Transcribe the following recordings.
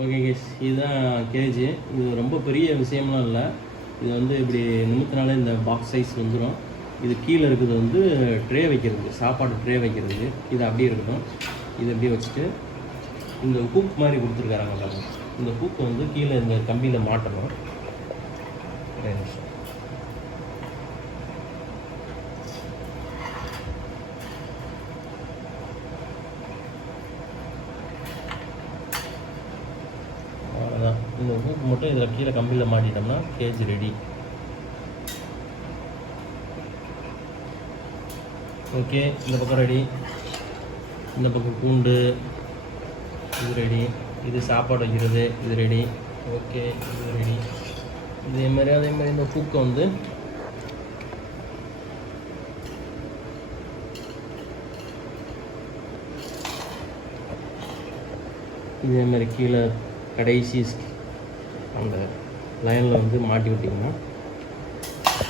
Okay case, இதுதான் gauge. இது ரொம்ப பெரிய விஷயம்லாம் இல்லை. இது வந்து இப்படி நிமித்தினாலே இந்த பாக்ஸ் சைஸ் வந்துடும். இது கீழே இருக்கிறது வந்து ட்ரே வைக்கிறதுக்கு, சாப்பாடு ட்ரே வைக்கிறதுக்கு. இது அப்படியே இருக்கட்டும். இது அப்படியே வச்சுட்டு இந்த ஹூக் மாதிரி கொடுத்துருக்காங்க பாருங்க. இந்த ஹூக் வந்து கீழே இந்த கம்பியில் மாட்டணும். அவ்வளோதான். இந்த ஹூக் மட்டும் இதில் கீழே கம்பியில் மாட்டிட்டோம்னா கேஜ் ரெடி. ஓகே, இந்த பக்கம் ரெடி. இந்த பக்கம் கூண்டு இது ரெடி. இது சாப்பாடு வைக்கிறது இது ரெடி. ஓகே, இது ரெடி. அதே மாதிரி இந்த ஹூக்கை வந்து இதே மாதிரி கீழே கடைசி அந்த லைனில் வந்து மாட்டி விட்டிங்கன்னா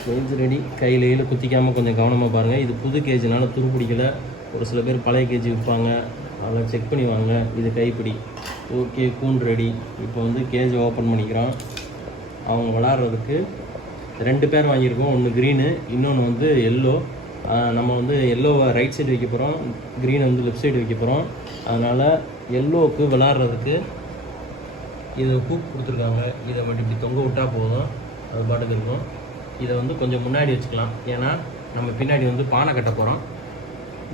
கேஜ் ரெடி. கையில் குத்திக்காமல் கொஞ்சம் கவனமாக பாருங்கள். இது புது கேஜுனால துரு பிடிக்கலை. ஒரு சில பேர் பழைய கேஜி விற்பாங்க, அதை செக் பண்ணி வாங்க. இது கைப்பிடி. ஓகே, கூண்டு ரெடி. இப்போ வந்து கேஜ் ஓப்பன் பண்ணிக்கிறோம். அவங்க விளாட்றதுக்கு 2 பேர் வாங்கியிருக்கோம். ஒன்று க்ரீனு, இன்னொன்று வந்து எல்லோ. நம்ம வந்து எல்லோவை ரைட் சைடு வைக்க போகிறோம், க்ரீனை வந்து லெஃப்ட் சைடு வைக்க போகிறோம். அதனால் எல்லோவுக்கு விளாட்றதுக்கு இது ஹூக் கொடுத்துருக்காங்க. இதை மட்டும் இப்படி தொங்க விட்டால் போதும், அது பாட்டுக்கு இருக்கும். இதை வந்து கொஞ்சம் முன்னாடி வச்சுக்கலாம், ஏன்னா நம்ம பின்னாடி வந்து பானை கட்ட போகிறோம்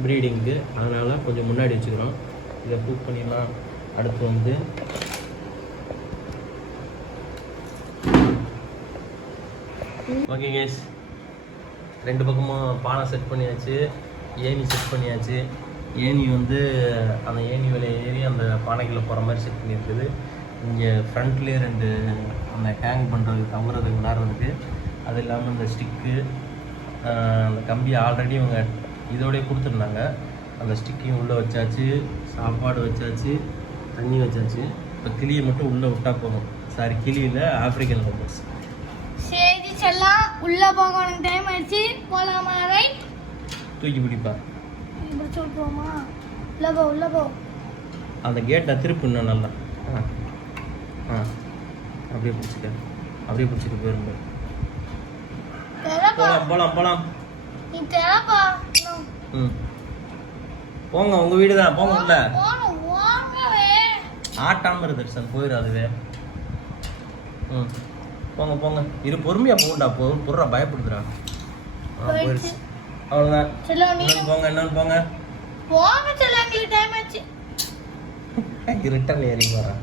ப்ரீடிங்க்கு. அதனால் கொஞ்சம் முன்னாடி வச்சுக்கிறோம். இதை ஹூக் பண்ணிடலாம். அடுத்து வந்து ஓகே கேஸ், 2 பக்கமும் பானை செட் பண்ணியாச்சு, ஏணி செட் பண்ணியாச்சு. ஏணி வந்து அந்த ஏணி வேலையை ஏறி அந்த பானைக்குள்ளே போகிற மாதிரி செட் பண்ணியிருக்குது. இங்கே ஃப்ரண்ட்லேயே 2 அந்த ஹேங் பண்ணுறதுக்கு, தங்குறதுக்கு, விளாட்றதுக்கு. அது இல்லாமல் இந்த ஸ்டிக்கு, அந்த கம்பி ஆல்ரெடி இவங்க இதோடய கொடுத்துருந்தாங்க. அந்த ஸ்டிக்கையும் உள்ளே வச்சாச்சு, சாப்பாடு வச்சாச்சு, தண்ணி வச்சாச்சு. இப்போ கிளியை மட்டும் உள்ளே விட்டால் போதும். சாரி, கிளியில் ஆஃப்ரிக்கன் லோபஸ். சரி செல்லாம், உள்ளே போக உனக்கு டைம் ஆயிடுச்சு, போகலாமா? ரைட், தூக்கி பிடிப்பா. இப்போ சொல்லுவோமா? உள்ளே போ. அந்த கேட்டை திருப்பி இன்னும் நல்லா அப்படியே பிடிச்சிக்க போயிருந்தேன். போகலாம். நீ தெரப்பா. போங்க, உங்கள் வீடு தான், போங்க. உள்ள ஆட்டாமல் இரு தர்ஷன், போயிடும் அதுவே. போங்க. இரு, பொறுமையாக போகண்டா. பொருளா பயப்படுத்துறா. போயிடுச்சு, அவ்வளோதான். இன்னொன்று போங்க. போங்க செல்லம், எங்களுக்கு டைம் ஆச்சு. ரிட்டர்ன் ஏறி போகிறேன்.